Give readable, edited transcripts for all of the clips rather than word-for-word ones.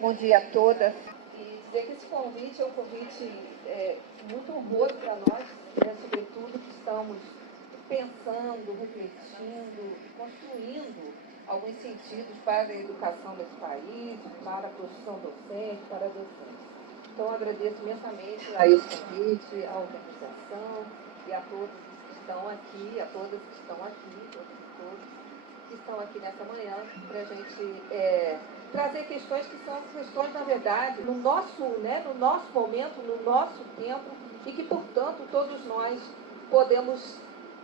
Bom dia a todas. E dizer que esse convite é um convite muito honroso para nós, sobretudo que estamos pensando, refletindo, construindo alguns sentidos para a educação desse país, para a profissão docente, para a docência. Então, agradeço imensamente a esse convite, à organização e a todos que estão aqui, a todas que estão aqui, todos que estão aqui nessa manhã, para a gente trazer questões que são questões, na verdade, no nosso momento, no nosso tempo, e que, portanto, todos nós podemos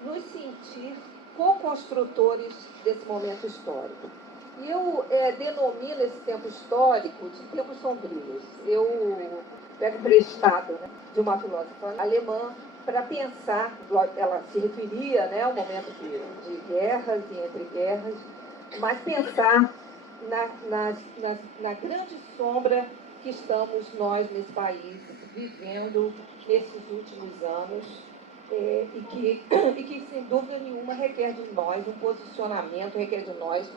nos sentir co-construtores desse momento histórico. E eu denomino esse tempo histórico de tempos sombrios. Eu pego emprestado de uma filósofa alemã para pensar, ela se referia ao momento de guerras e entre guerras, mas pensar na grande sombra que estamos nós nesse país vivendo nesses últimos anos e que sem dúvida nenhuma requer de nós um posicionamento, requer de nós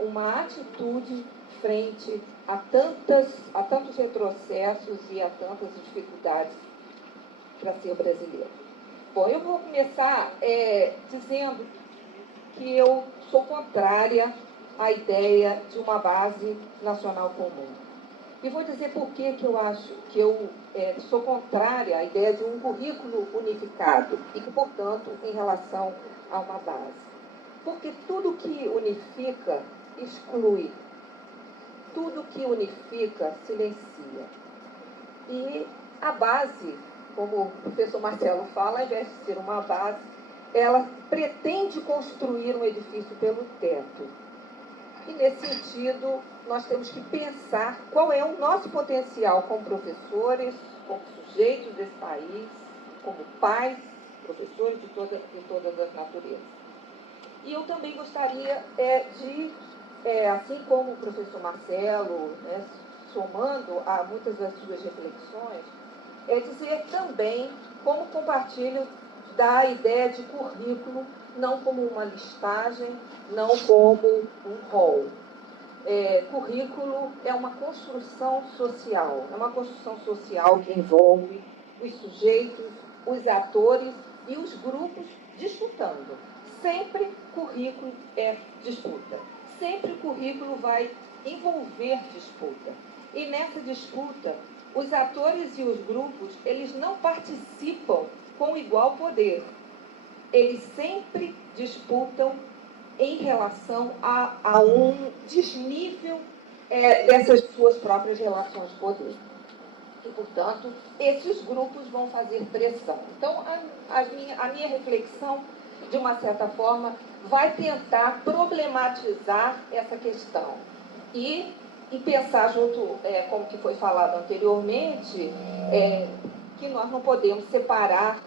uma atitude frente a tantos retrocessos e a tantas dificuldades para ser brasileiro. Bom, eu vou começar dizendo que eu sou contrária à ideia de uma base nacional comum. E vou dizer por que eu acho que eu sou contrária à ideia de um currículo unificado e que, portanto, em relação a uma base. Porque tudo que unifica exclui, tudo que unifica silencia. E a base, como o professor Marcelo fala, ao invés de ser uma base, ela pretende construir um edifício pelo teto. E, nesse sentido, nós temos que pensar qual é o nosso potencial como professores, como sujeitos desse país, como pais, professores de todas as naturezas. E eu também gostaria de, assim como o professor Marcelo, somando a muitas das suas reflexões, dizer também como compartilho da ideia de currículo, não como uma listagem, não como um rol. Currículo é uma construção social que envolve os sujeitos, os atores e os grupos disputando. Sempre currículo é disputa. Sempre currículo vai envolver disputa. E nessa disputa, os atores e os grupos, eles não participam com igual poder. Eles sempre disputam em relação a um desnível dessas suas próprias relações de poder. E, portanto, esses grupos vão fazer pressão. Então, a minha reflexão, de uma certa forma, vai tentar problematizar essa questão e pensar junto, como que foi falado anteriormente, que nós não podemos separar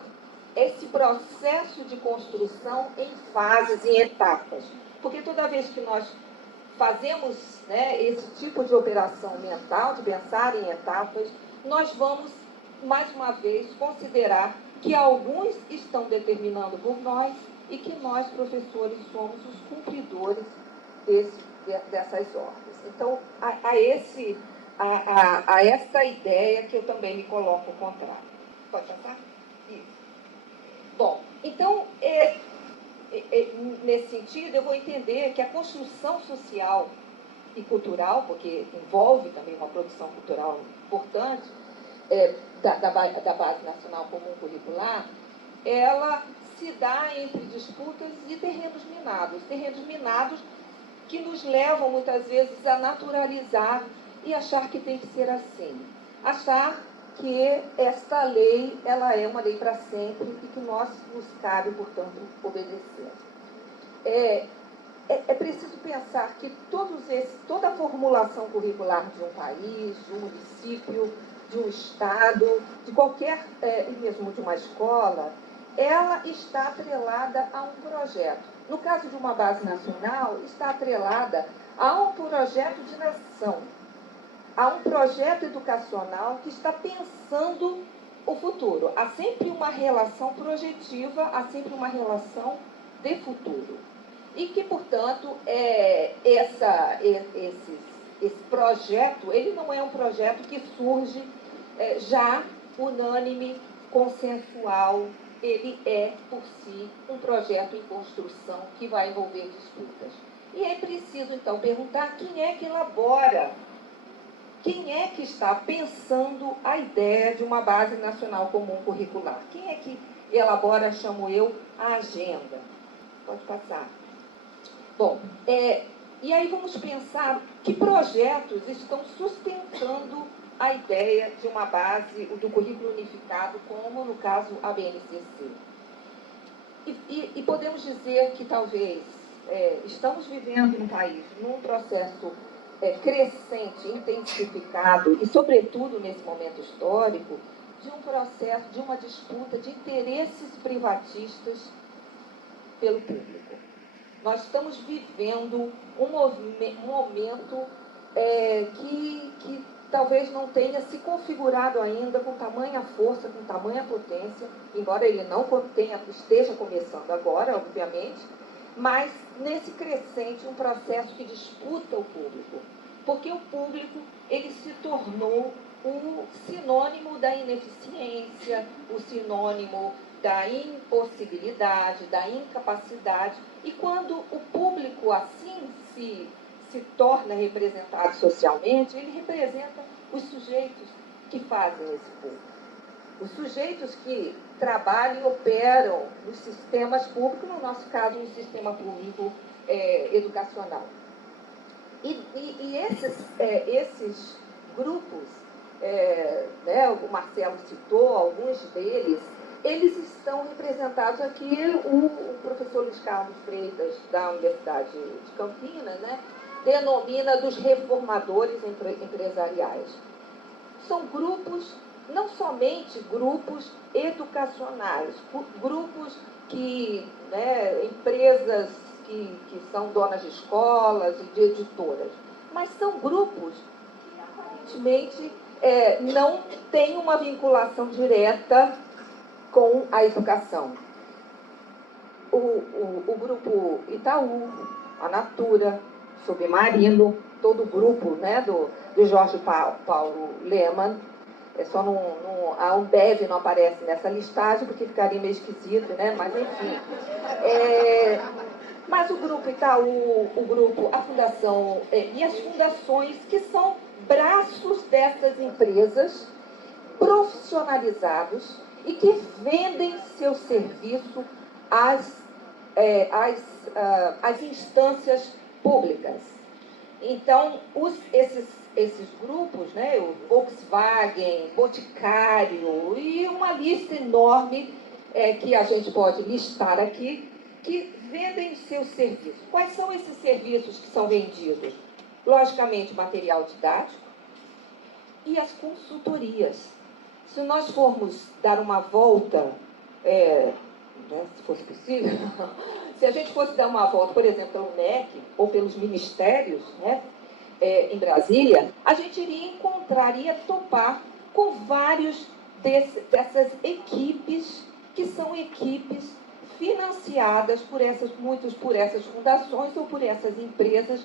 esse processo de construção em fases, em etapas. Porque toda vez que nós fazemos esse tipo de operação mental, de pensar em etapas, nós vamos, mais uma vez, considerar que alguns estão determinando por nós e que nós, professores, somos os cumpridores dessas ordens. Então, a essa ideia que eu também me coloco contrário. Pode passar? Isso. Bom, então, nesse sentido, eu vou entender que a construção social e cultural, porque envolve também uma produção cultural importante, da Base Nacional Comum Curricular, ela se dá entre disputas e terrenos minados que nos levam, muitas vezes, a naturalizar e achar que tem que ser assim. Achar que esta lei, ela é uma lei para sempre e que nos cabe, portanto, obedecer. É preciso pensar que toda a formulação curricular de um país, de um município, de um estado, de qualquer, mesmo de uma escola, ela está atrelada a um projeto. No caso de uma base nacional, está atrelada a um projeto de nação, a um projeto educacional que está pensando o futuro. Há sempre uma relação projetiva, há sempre uma relação de futuro. E que, portanto, esse projeto, ele não é um projeto que surge já unânime, consensual, ele é, por si, um projeto em construção que vai envolver disputas. E é preciso, então, perguntar quem é que elabora, quem é que está pensando a ideia de uma base nacional comum curricular? Quem é que elabora, chamo eu, a agenda? Pode passar. Bom, e aí vamos pensar que projetos estão sustentando a ideia de uma base do currículo unificado, como no caso a BNCC. E podemos dizer que talvez estamos vivendo no país num processo crescente, intensificado, e sobretudo nesse momento histórico, de um processo, de uma disputa de interesses privatistas pelo público. Nós estamos vivendo um momento que talvez não tenha se configurado ainda com tamanha força, com tamanha potência, embora ele não esteja começando agora, obviamente, mas nesse crescente um processo que disputa o público, porque o público ele se tornou o sinônimo da ineficiência, o sinônimo da impossibilidade, da incapacidade, e quando o público assim se torna representado socialmente, ele representa os sujeitos que fazem esse público. Os sujeitos que trabalham e operam nos sistemas públicos, no nosso caso, no sistema público educacional. E esses grupos, o Marcelo citou alguns deles, eles estão representados aqui, o professor Luiz Carlos Freitas, da Universidade de Campinas, denomina dos reformadores empresariais. São grupos, não somente grupos educacionais, grupos que, empresas que são donas de escolas e de editoras, mas são grupos que aparentemente não têm uma vinculação direta com a educação. O grupo Itaú, a Natura, Submarino, todo o grupo do Jorge Paulo Lemann, só a Ambev não aparece nessa listagem, porque ficaria meio esquisito, mas enfim. Mas o grupo Itaú, a Fundação e as fundações, que são braços dessas empresas profissionalizados e que vendem seu serviço às instâncias públicas. Então, esses grupos, o Volkswagen, Boticário e uma lista enorme que a gente pode listar aqui, que vendem seus serviços. Quais são esses serviços que são vendidos? Logicamente, material didático e as consultorias. Se nós formos dar uma volta, se fosse possível, se a gente fosse dar uma volta, por exemplo, pelo MEC ou pelos ministérios, em Brasília, a gente iria topar com vários dessas equipes, que são equipes financiadas muitos por essas fundações ou por essas empresas,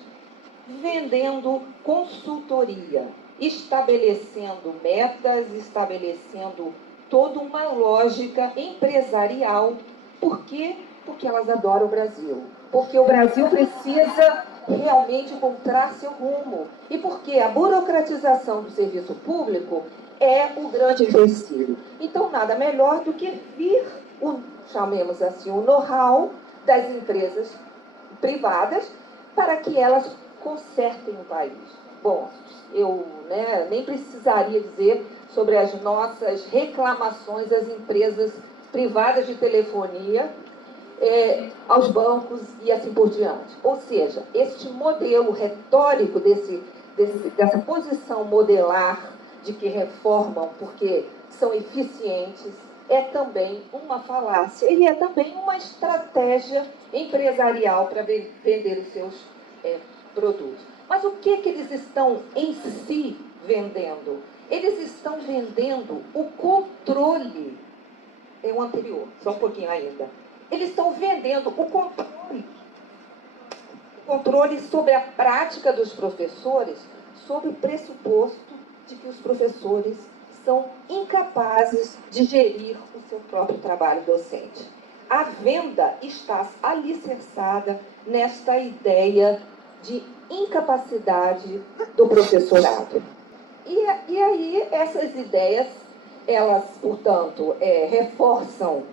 vendendo consultoria, estabelecendo metas, estabelecendo toda uma lógica empresarial. Por quê? Porque elas adoram o Brasil. Porque o Brasil precisa realmente encontrar seu rumo. E porque a burocratização do serviço público é o grande empecilho. Então, nada melhor do que vir, chamemos assim, o know-how das empresas privadas para que elas consertem o país. Bom, eu nem precisaria dizer sobre as nossas reclamações às empresas privadas de telefonia, aos bancos e assim por diante. Ou seja, este modelo retórico dessa posição modelar de que reformam porque são eficientes é também uma falácia e é também uma estratégia empresarial para vender os seus produtos. Mas o que eles estão em si vendendo? Eles estão vendendo o controle, o anterior, só um pouquinho ainda. Eles estão vendendo o controle sobre a prática dos professores, sob o pressuposto de que os professores são incapazes de gerir o seu próprio trabalho docente. A venda está alicerçada nesta ideia de incapacidade do professorado. E aí essas ideias, elas, portanto, reforçam,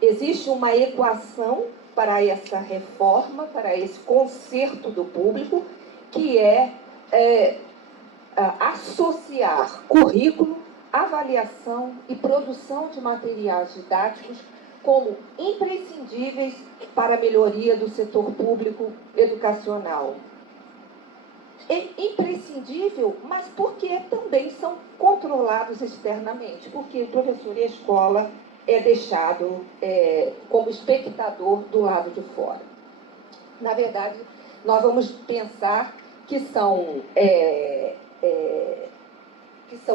existe uma equação para essa reforma, para esse conserto do público, que associar currículo, avaliação e produção de materiais didáticos como imprescindíveis para a melhoria do setor público educacional. É imprescindível, mas porque também são controlados externamente, porque o professor e a escola é deixado como espectador do lado de fora. Na verdade, nós vamos pensar que são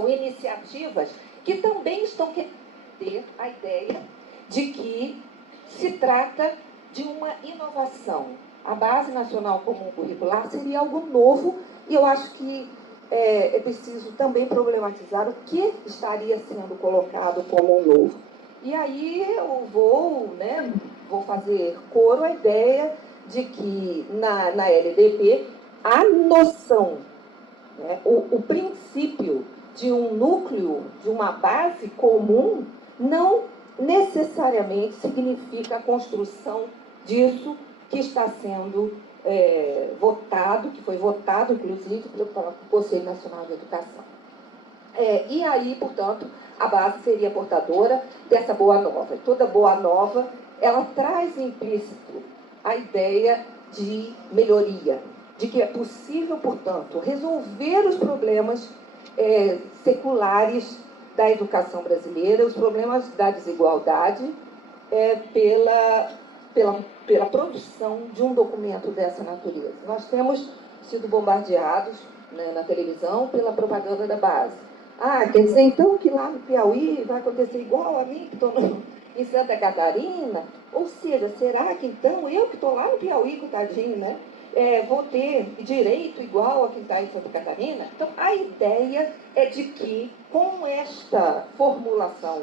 iniciativas que também estão querendo ter a ideia de que se trata de uma inovação. A Base Nacional Comum Curricular seria algo novo e eu acho que é preciso também problematizar o que estaria sendo colocado como novo. E aí eu vou fazer coro à ideia de que na LDP a noção, o princípio de um núcleo, de uma base comum, não necessariamente significa a construção disso que está sendo votado, que foi votado, inclusive, pelo Conselho Nacional de Educação. E aí, portanto, a base seria portadora dessa boa nova. E toda boa nova, ela traz implícito a ideia de melhoria, de que é possível, portanto, resolver os problemas seculares da educação brasileira, os problemas da desigualdade, pela produção de um documento dessa natureza. Nós temos sido bombardeados, né, na televisão pela propaganda da base. Quer dizer então que lá no Piauí vai acontecer igual a mim que estou em Santa Catarina? Ou seja, será que então eu que estou lá no Piauí, coitadinho, né? Vou ter direito igual a quem está em Santa Catarina? Então, a ideia é de que, com esta formulação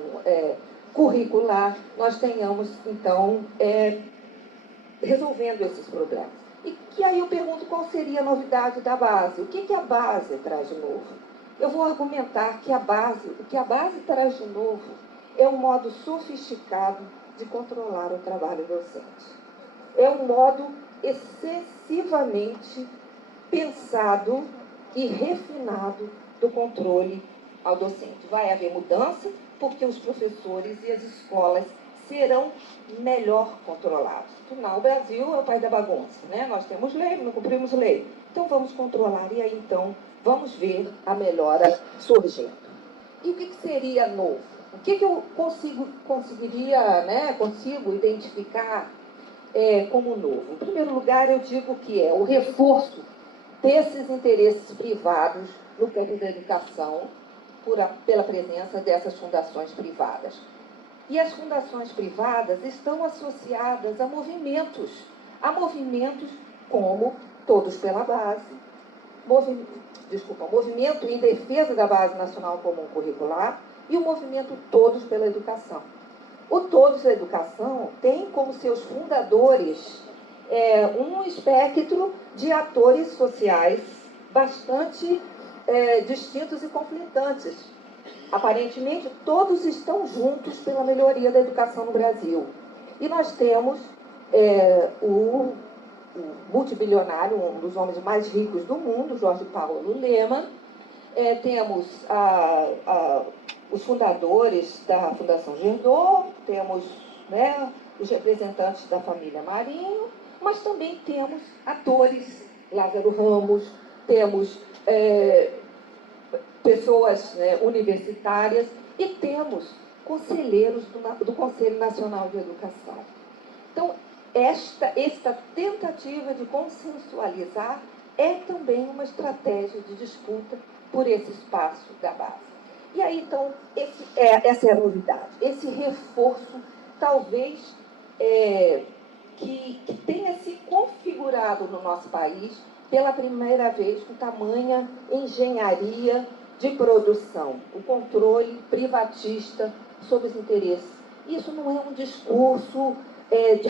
curricular, nós tenhamos, então, resolvendo esses problemas. E que aí eu pergunto qual seria a novidade da base. O que a base traz de novo? Eu vou argumentar que o que a base traz de novo é um modo sofisticado de controlar o trabalho docente. É um modo excessivamente pensado e refinado do controle ao docente. Vai haver mudança porque os professores e as escolas serão melhor controlados. Afinal, o Brasil é o país da bagunça, né? Nós temos lei, não cumprimos lei. Então vamos controlar e aí então vamos ver a melhora surgindo. E o que seria novo? O que eu consigo identificar como novo? Em primeiro lugar, eu digo que é o reforço desses interesses privados no campo da educação pela presença dessas fundações privadas. E as fundações privadas estão associadas a movimentos como Todos pela Base, Movimento em Defesa da Base Nacional Comum Curricular e o movimento Todos pela Educação. O Todos pela Educação tem como seus fundadores um espectro de atores sociais bastante distintos e conflitantes. Aparentemente, todos estão juntos pela melhoria da educação no Brasil. E nós temos o multibilionário, um dos homens mais ricos do mundo, Jorge Paulo Lemann. Temos os fundadores da Fundação Gerdau, temos os representantes da família Marinho, mas também temos atores, Lázaro Ramos, temos pessoas universitárias e temos conselheiros do Conselho Nacional de Educação. Então, esta tentativa de consensualizar é também uma estratégia de disputa por esse espaço da base. E aí, então, essa é a novidade. Esse reforço, talvez, que tenha se configurado no nosso país pela primeira vez com tamanha engenharia de produção, o controle privatista sobre os interesses. Isso não é um discurso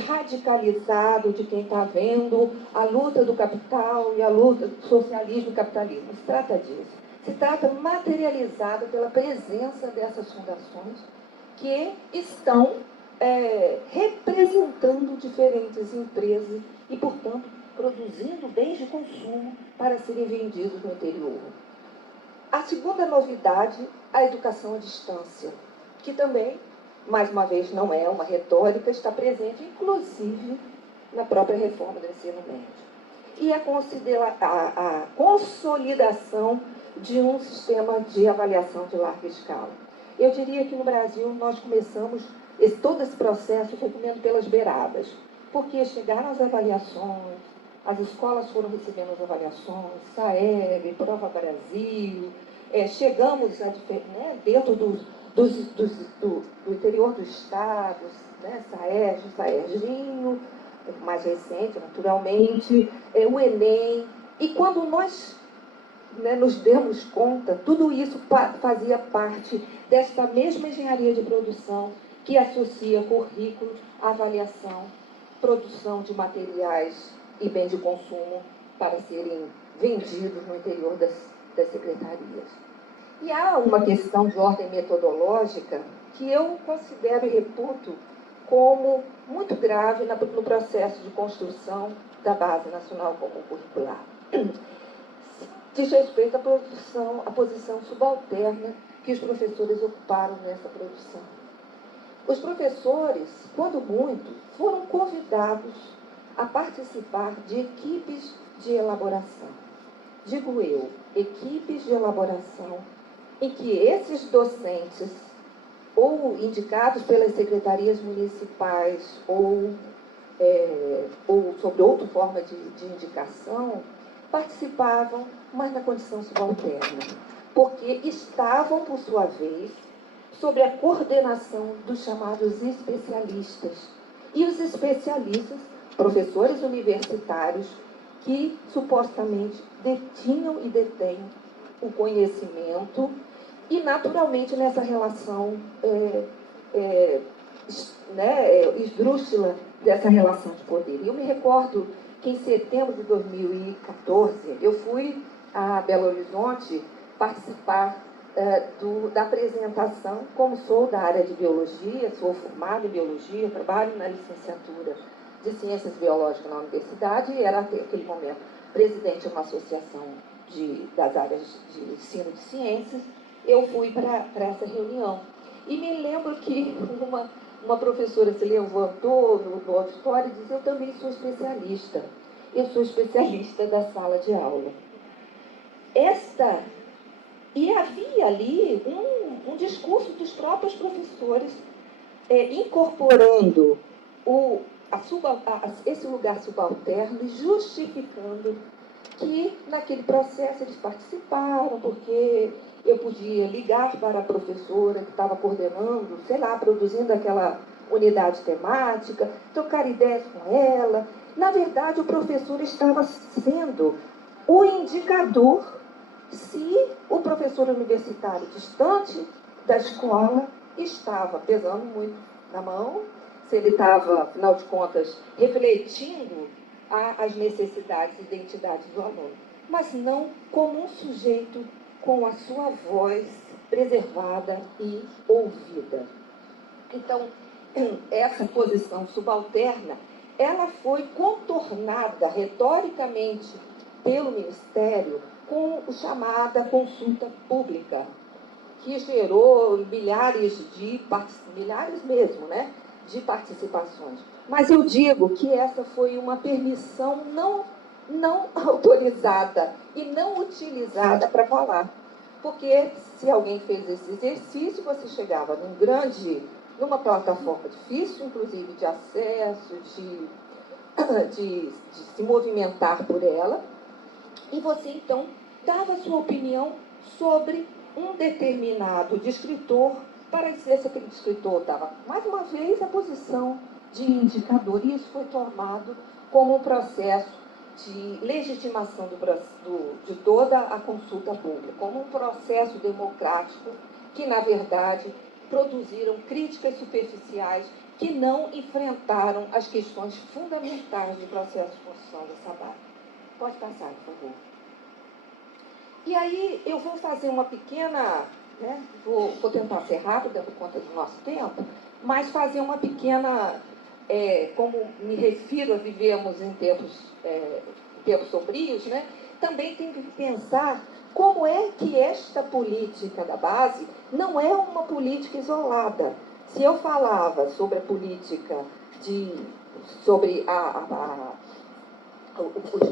radicalizado de quem está vendo a luta do capital e a luta do socialismo e capitalismo. Não se trata disso. Se trata materializado pela presença dessas fundações que estão representando diferentes empresas e, portanto, produzindo bens de consumo para serem vendidos no interior. A segunda novidade, a educação à distância, que também, mais uma vez, não é uma retórica, está presente, inclusive, na própria reforma do ensino médio. E a consolidação de um sistema de avaliação de larga escala. Eu diria que no Brasil nós começamos, todo esse processo foi comendo pelas beiradas, porque chegaram as avaliações, as escolas foram recebendo as avaliações, SAEB, Prova Brasil, chegamos dentro do interior do estado, né, SAERJ, SAERJinho, mais recente, naturalmente, o Enem. E quando nós nos demos conta, tudo isso fazia parte desta mesma engenharia de produção que associa currículo, avaliação, produção de materiais e bens de consumo para serem vendidos no interior das secretarias. E há uma questão de ordem metodológica que eu considero e reputo como muito grave no processo de construção da Base Nacional Comum Curricular. Diz respeito à posição subalterna que os professores ocuparam nessa produção. Os professores, quando muito, foram convidados a participar de equipes de elaboração. Digo eu, equipes de elaboração em que esses docentes, ou indicados pelas secretarias municipais, ou sob outra forma de indicação, participavam, mas na condição subalterna, porque estavam, por sua vez, sob a coordenação dos chamados especialistas. E os especialistas, professores universitários, que supostamente detinham e detêm o conhecimento e, naturalmente, nessa relação esdrúxula dessa relação de poder. E eu me recordo que em setembro de 2014, eu fui a Belo Horizonte participar da apresentação, como sou da área de biologia, sou formada em biologia, trabalho na licenciatura de Ciências Biológicas na universidade e era, até aquele momento, presidente de uma associação das áreas de ensino de ciências. Eu fui para essa reunião. E me lembro que uma professora se levantou no auditório e disse: eu também sou especialista. Eu sou especialista da sala de aula. E havia ali um discurso dos próprios professores incorporando esse lugar subalterno e justificando que naquele processo eles participaram, porque eu podia ligar para a professora que estava coordenando, sei lá, produzindo aquela unidade temática, trocar ideias com ela. Na verdade, o professor estava sendo o indicador se o professor universitário distante da escola estava pesando muito na mão, se ele estava, afinal de contas, refletindo as necessidades e identidades do aluno, mas não como um sujeito com a sua voz preservada e ouvida. Então, essa posição subalterna, ela foi contornada retoricamente pelo Ministério com a chamada consulta pública, que gerou milhares mesmo, né, de participações. Mas eu digo que essa foi uma permissão não autorizada e não utilizada para falar. Porque se alguém fez esse exercício, você chegava numa plataforma difícil, inclusive de acesso, de se movimentar por ela, e você então dava sua opinião sobre um determinado descritor, para dizer se aquele descritor estava, mais uma vez, a posição de indicador. E isso foi tomado como um processo de legitimação de toda a consulta pública, como um processo democrático que, na verdade, produziram críticas superficiais que não enfrentaram as questões fundamentais do processo de construção dessa base. Pode passar, por favor. E aí eu vou fazer uma pequena, né, vou tentar ser rápida por conta do nosso tempo, mas fazer uma pequena, como me refiro a vivemos em tempos sombrios, né, também tem que pensar como é que esta política da base não é uma política isolada. Se eu falava sobre a política sobre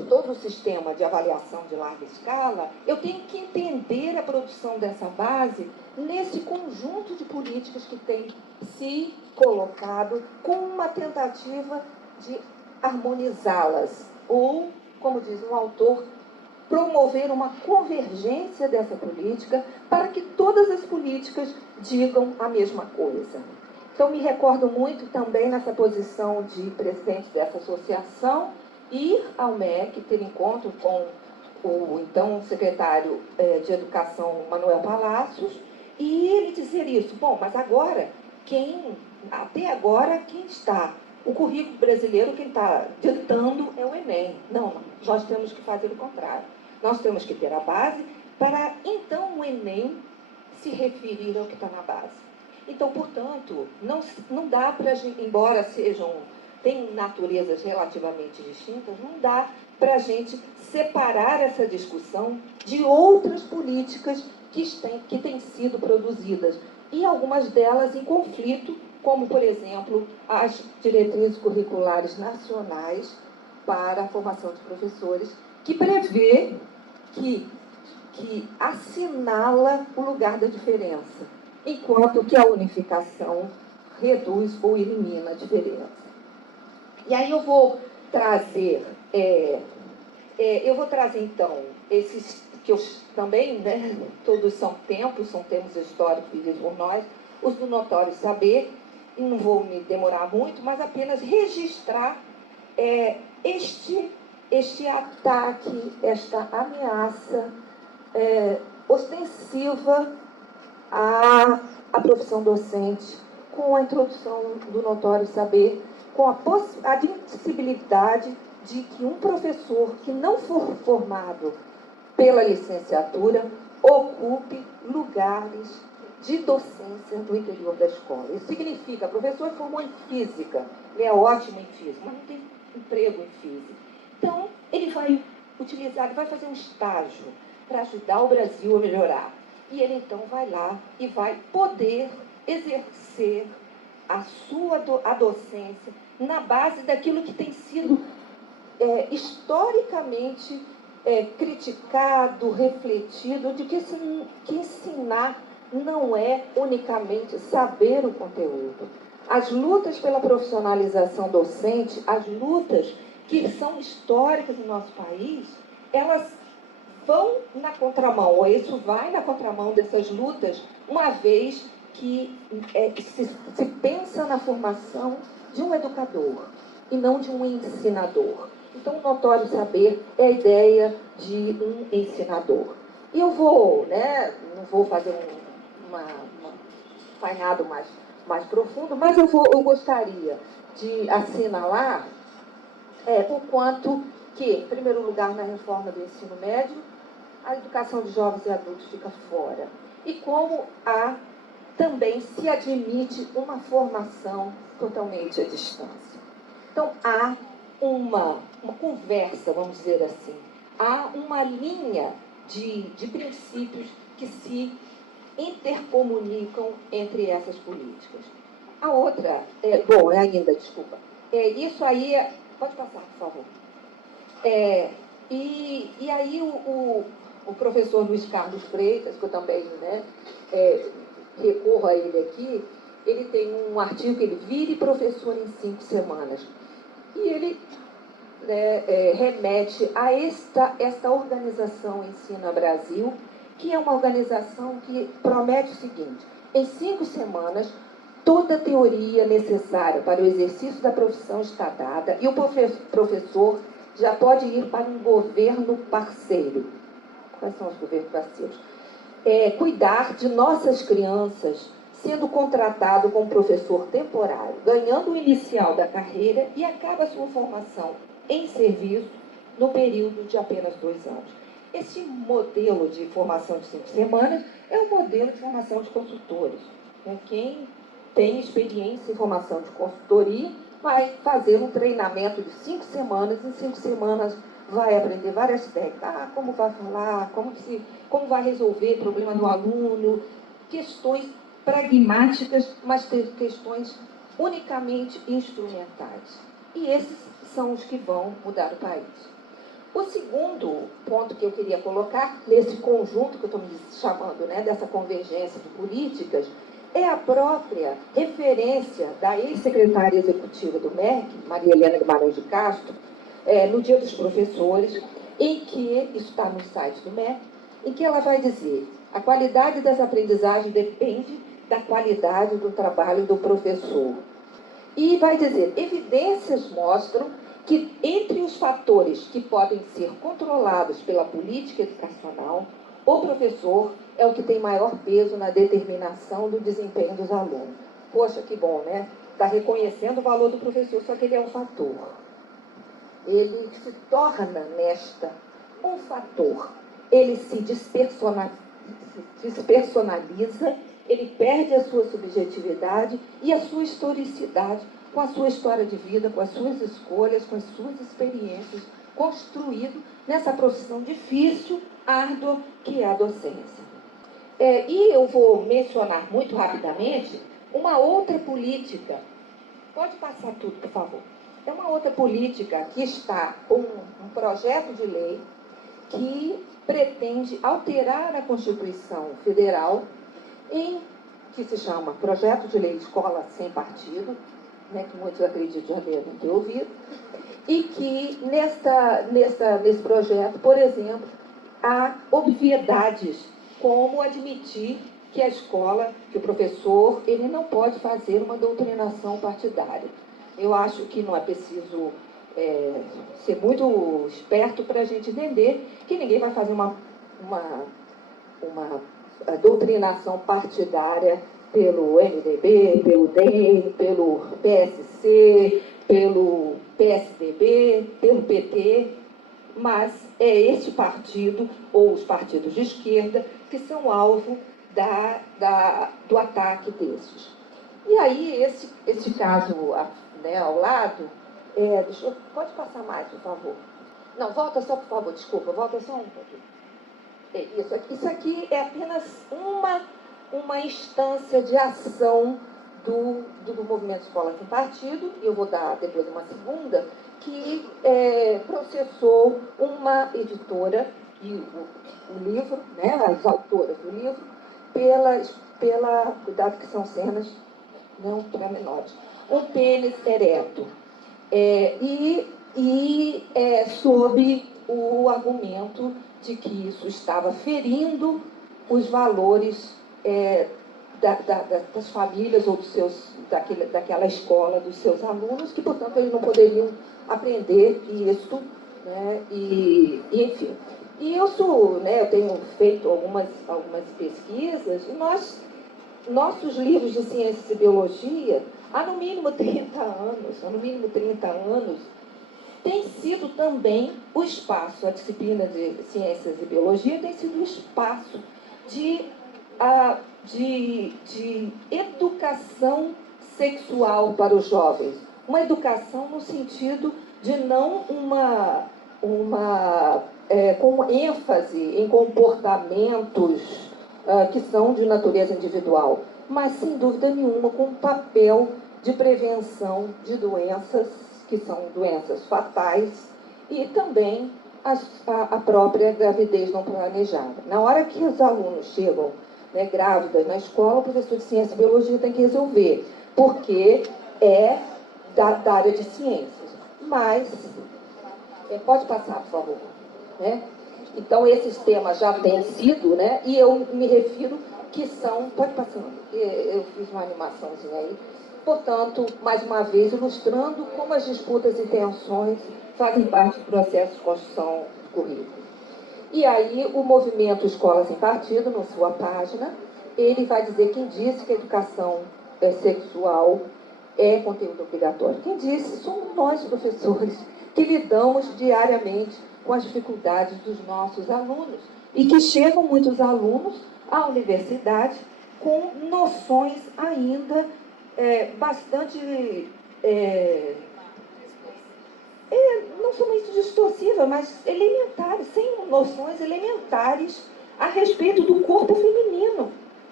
todo o sistema de avaliação de larga escala, eu tenho que entender a produção dessa base nesse conjunto de políticas que tem se colocado com uma tentativa de harmonizá-las, ou, como diz um autor, promover uma convergência dessa política para que todas as políticas digam a mesma coisa. Então, me recordo muito também nessa posição de presidente dessa associação, ir ao MEC, ter encontro com o então secretário de Educação, Manuel Palacios, e ele dizer isso. Bom, mas agora, até agora, quem está? O currículo brasileiro, quem está ditando é o Enem. Não, nós temos que fazer o contrário. Nós temos que ter a base para, então, o Enem se referir ao que está na base. Então, portanto, não dá para, embora tenham naturezas relativamente distintas, não dá para a gente separar essa discussão de outras políticas que têm sido produzidas, e algumas delas em conflito, como, por exemplo, as diretrizes curriculares nacionais para a formação de professores, que prevê que assinala o lugar da diferença, enquanto que a unificação reduz ou elimina a diferença. E aí eu vou trazer, então, esses que também, né, todos são tempos históricos vividos por nós, os do notório saber, e não vou me demorar muito, mas apenas registrar este ataque, esta ameaça ostensiva à profissão docente, com a introdução do notório saber, com a possibilidade de que um professor que não for formado pela licenciatura ocupe lugares de docência no interior da escola. Isso significa, o professor formou em física, ele é ótimo em física, mas não tem emprego em física. Então, ele vai fazer um estágio para ajudar o Brasil a melhorar. E ele, então, vai lá e vai poder exercer a docência na base daquilo que tem sido historicamente criticado, refletido, de que ensinar não é unicamente saber o conteúdo. As lutas pela profissionalização docente, as lutas que são históricas no nosso país, elas vão na contramão, ou isso vai na contramão dessas lutas, uma vez que se pensa na formação de um educador e não de um ensinador. Então, o notório saber é a ideia de um ensinador. E eu vou, não vou fazer um apanhado mais profundo, mas eu gostaria de assinalar o quanto que, em primeiro lugar, na reforma do ensino médio, a educação de jovens e adultos fica fora. E como também se admite uma formação totalmente à distância. Então, há uma conversa, vamos dizer assim, há uma linha de princípios que se intercomunicam entre essas políticas. A outra, isso aí, pode passar, por favor. E aí o professor Luiz Carlos Freitas, que eu também recorro a ele aqui, ele tem um artigo que ele vire professor em 5 semanas. E ele remete a esta organização Ensina Brasil, que é uma organização que promete o seguinte: em 5 semanas, toda a teoria necessária para o exercício da profissão está dada e o professor já pode ir para um governo parceiro. Quais são os governos parceiros? Cuidar de nossas crianças, sendo contratado como professor temporário, ganhando o inicial da carreira e acaba sua formação em serviço no período de apenas 2 anos. Esse modelo de formação de 5 semanas é o modelo de formação de consultores. Quem tem experiência em formação de consultoria vai fazer um treinamento de 5 semanas, em 5 semanas vai aprender várias técnicas, como vai falar, como vai resolver o problema do aluno, questões pragmáticas, mas questões unicamente instrumentais. E esses são os que vão mudar o país. O segundo ponto que eu queria colocar, nesse conjunto que eu estou me chamando, dessa convergência de políticas, é a própria referência da ex-secretária executiva do MEC, Maria Helena Guimarães de Castro, no Dia dos Professores, em que, isso está no site do MEC, em que ela vai dizer: a qualidade das aprendizagens depende da qualidade do trabalho do professor. E vai dizer, evidências mostram que entre os fatores que podem ser controlados pela política educacional, o professor é o que tem maior peso na determinação do desempenho dos alunos. Poxa, que bom, né? Está reconhecendo o valor do professor, só que ele é um fator. Ele se torna nesta um fator. Ele se despersonaliza, ele perde a sua subjetividade e a sua historicidade com a sua história de vida, com as suas escolhas, com as suas experiências, construído nessa profissão difícil, árdua, que é a docência. E eu vou mencionar muito rapidamente uma outra política. Pode passar tudo, por favor. É uma outra política que está com um projeto de lei que pretende alterar a Constituição Federal, que se chama Projeto de Lei de Escola Sem Partido, que muitos acreditam já devem ter ouvido, e que nesse projeto, por exemplo, há obviedades, como admitir que a escola, que o professor, ele não pode fazer uma doutrinação partidária. Eu acho que não é preciso ser muito esperto para a gente entender que ninguém vai fazer uma doutrinação partidária pelo MDB, pelo DEM, pelo PSC, pelo PSDB, pelo PT, mas é este partido, ou os partidos de esquerda, que são alvo do ataque desses. E aí, esse caso ao lado, pode passar mais, por favor? Não, volta só, por favor, desculpa, volta só um pouquinho. Isso aqui é apenas uma instância de ação do movimento Escola Sem Partido, e eu vou dar depois uma segunda, que processou uma editora e o livro, as autoras do livro, cuidado que são cenas não para menores, um pênis ereto. Sob o argumento de que isso estava ferindo os valores das famílias ou daquela escola, dos seus alunos, que, portanto, eles não poderiam aprender isso, e enfim. E eu tenho feito algumas pesquisas, e nossos livros de ciências e biologia, há no mínimo 30 anos, tem sido também o espaço, a disciplina de ciências e biologia tem sido o espaço de educação sexual para os jovens. Uma educação no sentido de não com ênfase em comportamentos que são de natureza individual, mas, sem dúvida nenhuma, com um papel de prevenção de doenças, que são doenças fatais, e também a própria gravidez não planejada. Na hora que os alunos chegam grávidas na escola, o professor de ciência e biologia tem que resolver, porque é da área de ciências. Mas, pode passar, por favor. Então, esses temas já têm sido, e eu me refiro que são... Pode passar, eu fiz uma animaçãozinha aí. portanto, mais uma vez, ilustrando como as disputas e tensões fazem parte do processo de construção do currículo. E aí, o movimento Escola Sem Partido, na sua página, ele vai dizer: quem disse que a educação sexual é conteúdo obrigatório? Quem disse somos nós, professores, que lidamos diariamente com as dificuldades dos nossos alunos e que chegam muitos alunos à universidade com noções ainda bastante, não somente distorcivas, mas elementares, sem noções elementares a respeito do corpo feminino.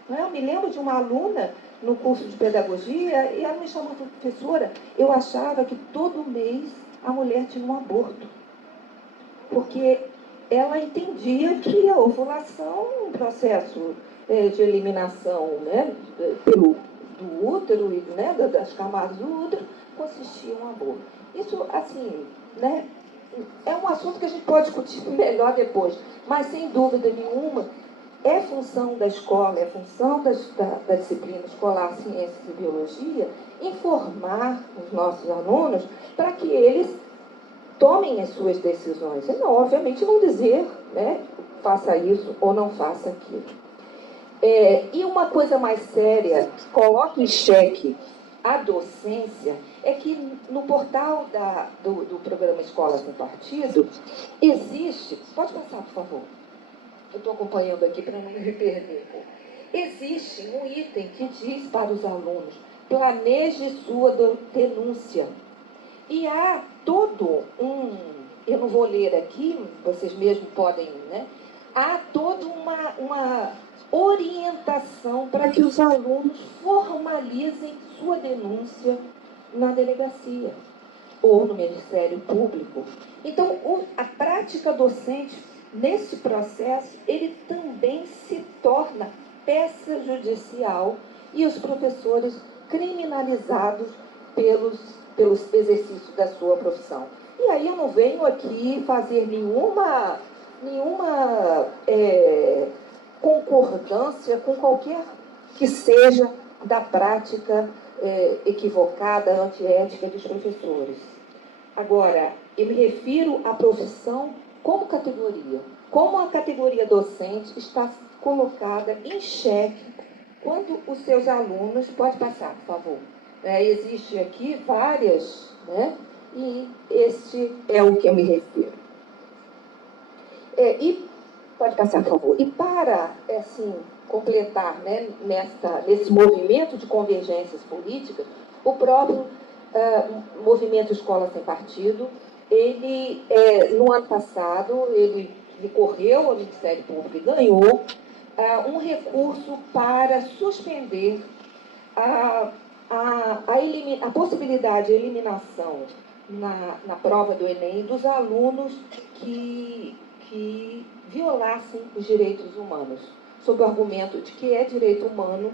Eu me lembro de uma aluna no curso de pedagogia e ela me chamou de professora. Eu achava que todo mês a mulher tinha um aborto, porque ela entendia que a ovulação é um processo de eliminação, né, do útero e, né, das camadas do útero, consistia em um aborto. Isso, assim, né, é um assunto que a gente pode discutir melhor depois, mas sem dúvida nenhuma é função da escola, é função da disciplina escolar Ciências e Biologia informar os nossos alunos para que eles tomem as suas decisões. E não, obviamente, não dizer, né, faça isso ou não faça aquilo. E uma coisa mais séria, que coloca em xeque a docência, é que no portal do programa Escola Sem Partido existe... Pode passar, por favor. Eu estou acompanhando aqui para não me perder. Existe um item que diz para os alunos: planeje sua denúncia. E há todo eu não vou ler aqui, vocês mesmos podem, né? Há toda uma orientação para que os alunos formalizem sua denúncia na delegacia ou no Ministério Público. Então, a prática docente, nesse processo, ele também se torna peça judicial e os professores criminalizados pelos exercícios da sua profissão. E aí eu não venho aqui fazer nenhuma concordância com qualquer que seja da prática equivocada, antiética dos professores. Agora, eu me refiro à profissão como categoria. Como a categoria docente está colocada em xeque quando os seus alunos... Pode passar, por favor. Existe aqui várias, né? E este é o que eu me refiro. Pode passar, por favor. E para, assim, completar, né, nesse movimento de convergências políticas, o próprio movimento Escola Sem Partido, ele, no ano passado, ele recorreu ao Ministério Público e ganhou um recurso para suspender a possibilidade de eliminação na prova do Enem dos alunos que violassem os direitos humanos, sob o argumento de que é direito humano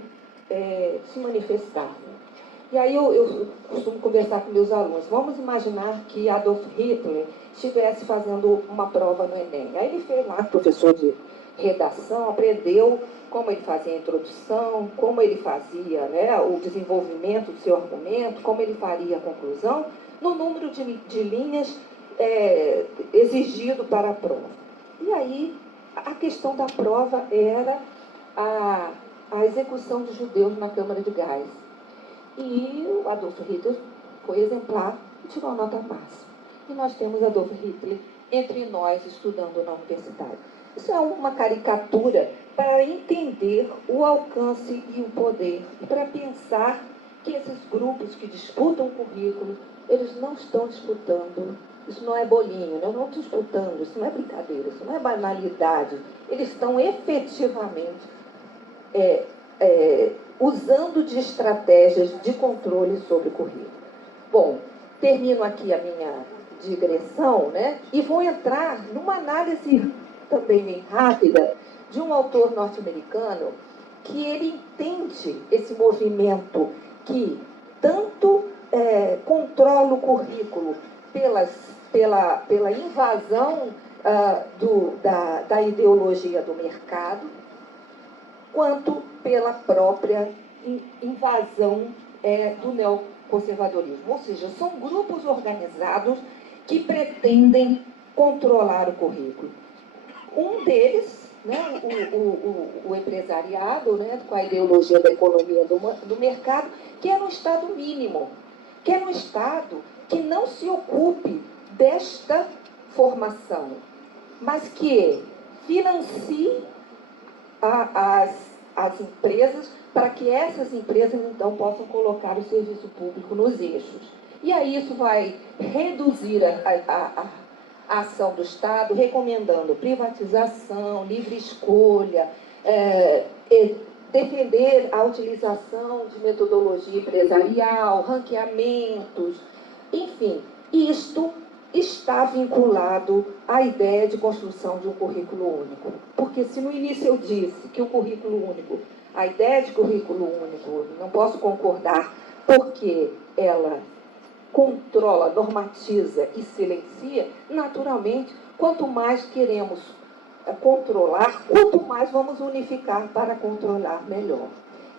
se manifestar. E aí eu costumo conversar com meus alunos. Vamos imaginar que Adolf Hitler estivesse fazendo uma prova no Enem. Aí ele fez lá, professor de redação, aprendeu como ele fazia a introdução, como ele fazia, né, o desenvolvimento do seu argumento, como ele faria a conclusão, no número de linhas exigido para a prova. E aí a questão da prova era a execução de judeus na Câmara de Gás. E o Adolf Hitler foi exemplar e tirou a nota máxima. E nós temos Adolf Hitler entre nós estudando na universidade. Isso é uma caricatura para entender o alcance e o poder, e para pensar que esses grupos que disputam o currículo, eles não estão disputando. Isso não é bolinho, não estão disputando, isso não é brincadeira, isso não é banalidade. Eles estão efetivamente usando de estratégias de controle sobre o currículo. Bom, termino aqui a minha digressão, né? E vou entrar numa análise também bem rápida de um autor norte-americano que ele entende esse movimento que tanto controla o currículo pela invasão da ideologia do mercado, quanto pela própria invasão do neoconservadorismo. Ou seja, são grupos organizados que pretendem controlar o currículo. Um deles, né, o empresariado, né, com a ideologia da economia do mercado, quer um Estado mínimo, quer um Estado que não se ocupe desta formação, mas que financie as empresas para que essas empresas, então, possam colocar o serviço público nos eixos. E aí isso vai reduzir a ação do Estado, recomendando privatização, livre escolha, defender a utilização de metodologia empresarial, ranqueamentos, enfim, isto está vinculado à ideia de construção de um currículo único. Porque se no início eu disse que o currículo único, a ideia de currículo único, não posso concordar, porque ela controla, normatiza e silencia, naturalmente, quanto mais queremos controlar, quanto mais vamos unificar para controlar melhor.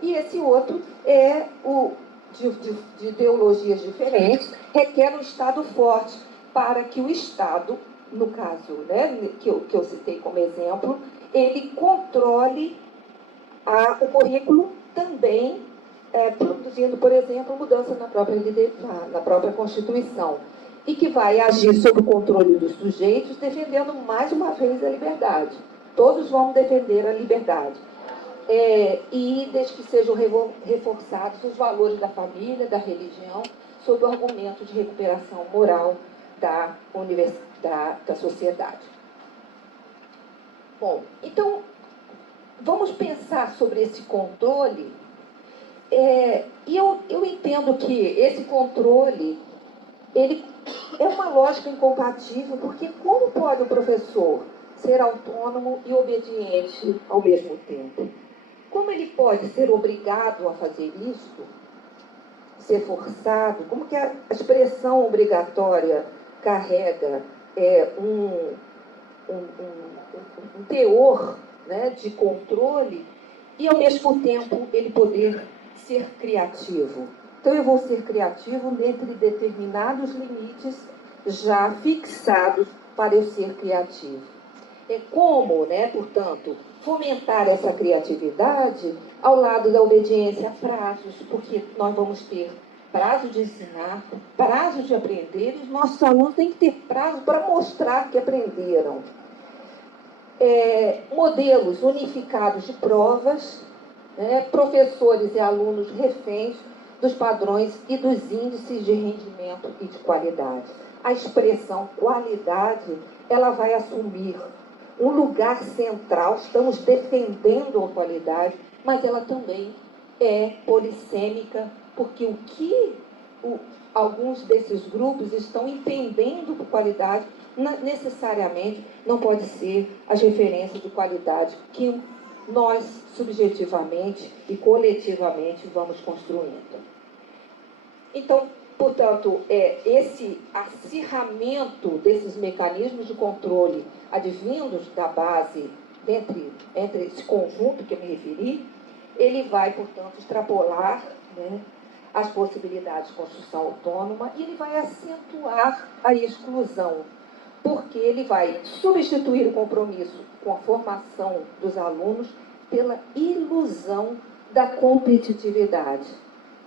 E esse outro é o de ideologias diferentes, requer um Estado forte para que o Estado, no caso, né, que eu citei como exemplo, ele controle o currículo também, produzindo, por exemplo, mudança na própria Constituição, e que vai agir sob o controle dos sujeitos, defendendo mais uma vez a liberdade. Todos vão defender a liberdade. E desde que sejam reforçados os valores da família, da religião, sob o argumento de recuperação moral da sociedade. Bom, então, vamos pensar sobre esse controle, e eu entendo que esse controle, ele é uma lógica incompatível, porque como pode o professor ser autônomo e obediente ao mesmo tempo? Como ele pode ser obrigado a fazer isso, ser forçado? Como que a expressão obrigatória carrega um teor, né, de controle e, ao mesmo tempo, ele poder ser criativo? Então, eu vou ser criativo dentro de determinados limites já fixados para eu ser criativo. Como, né, portanto, fomentar essa criatividade ao lado da obediência a prazos, porque nós vamos ter prazo de ensinar, prazo de aprender, e os nossos alunos têm que ter prazo para mostrar que aprenderam. Modelos unificados de provas, né, professores e alunos reféns dos padrões e dos índices de rendimento e de qualidade. A expressão qualidade, ela vai assumir um lugar central, estamos defendendo a qualidade, mas ela também é polissêmica, porque o que alguns desses grupos estão entendendo por qualidade, necessariamente não pode ser as referências de qualidade que nós, subjetivamente e coletivamente, vamos construindo. Então, portanto, esse acirramento desses mecanismos de controle advindos da base, entre esse conjunto que eu me referi, ele vai, portanto, extrapolar, né, as possibilidades de construção autônoma, e ele vai acentuar a exclusão, porque ele vai substituir o compromisso com a formação dos alunos pela ilusão da competitividade.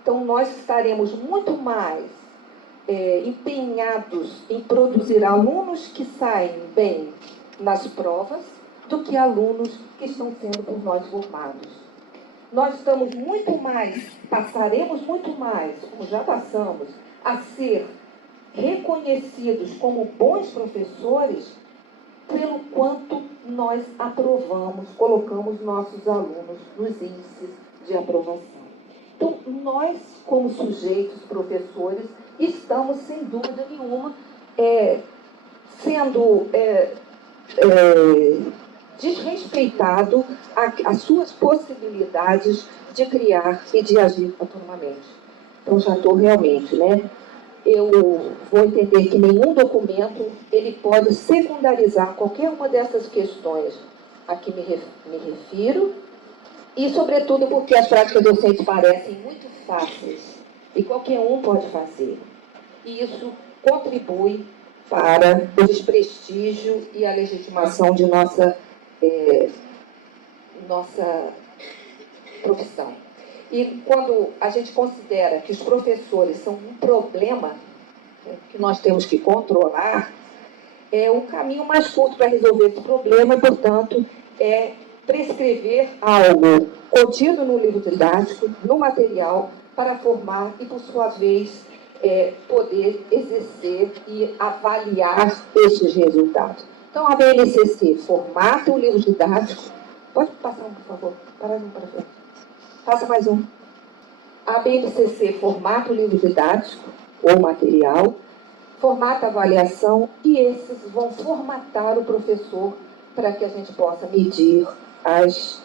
Então, nós estaremos muito mais empenhados em produzir alunos que saem bem nas provas do que alunos que estão sendo por nós formados. Nós estamos muito mais, passaremos muito mais, como já passamos, a ser reconhecidos como bons professores pelo quanto nós aprovamos, colocamos nossos alunos nos índices de aprovação. Então, nós, como sujeitos, professores, estamos, sem dúvida nenhuma, sendo desrespeitado as suas possibilidades de criar e de agir autonomamente. Então, já estou realmente, né? Eu vou entender que nenhum documento ele pode secundarizar qualquer uma dessas questões a que me refiro, e, sobretudo, porque as práticas docentes parecem muito fáceis e qualquer um pode fazer. E isso contribui para o desprestígio e a legitimação de nossa profissão. E quando a gente considera que os professores são um problema que nós temos que controlar, o caminho mais curto para resolver esse problema, portanto, é prescrever algo contido no livro didático, no material, para formar e, por sua vez, poder exercer e avaliar esses resultados. Então, a BNCC formata o livro didático. Pode passar um, por favor? Para frente. Passa mais um. A BNCC formata o livro didático ou material, formata a avaliação e esses vão formatar o professor para que a gente possa medir as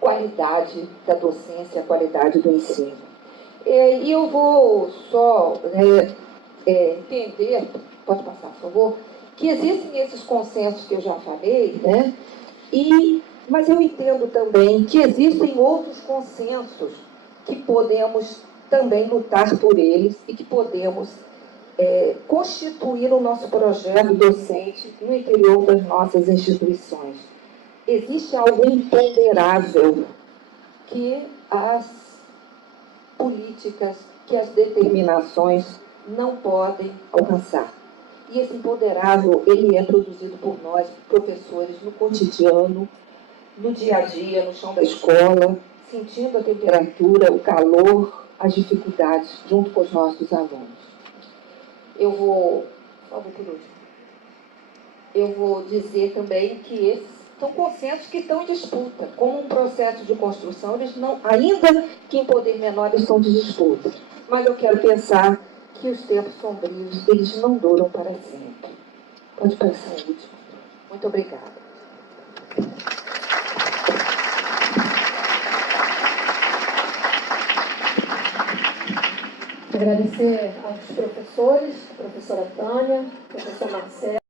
qualidade da docência, a qualidade do ensino. E eu vou só entender, pode passar, por favor, que existem esses consensos que eu já falei, né? Mas eu entendo também que existem outros consensos que podemos também lutar por eles e que podemos constituir o nosso projeto docente no interior das nossas instituições. Existe algo imponderável que as políticas, que as determinações não podem alcançar. E esse imponderável, ele é produzido por nós, professores, no cotidiano, no dia a dia, no chão da escola, sentindo a temperatura, o calor, as dificuldades, junto com os nossos alunos. Eu vou dizer também que esses são consensos que estão em disputa. Como um processo de construção, eles não, ainda que em poder menor, eles são de disputa. Mas eu quero pensar que os tempos sombrios, eles não duram para sempre. Pode passar o último. Muito obrigada. Agradecer aos professores, a professora Tânia, a professora Marcela.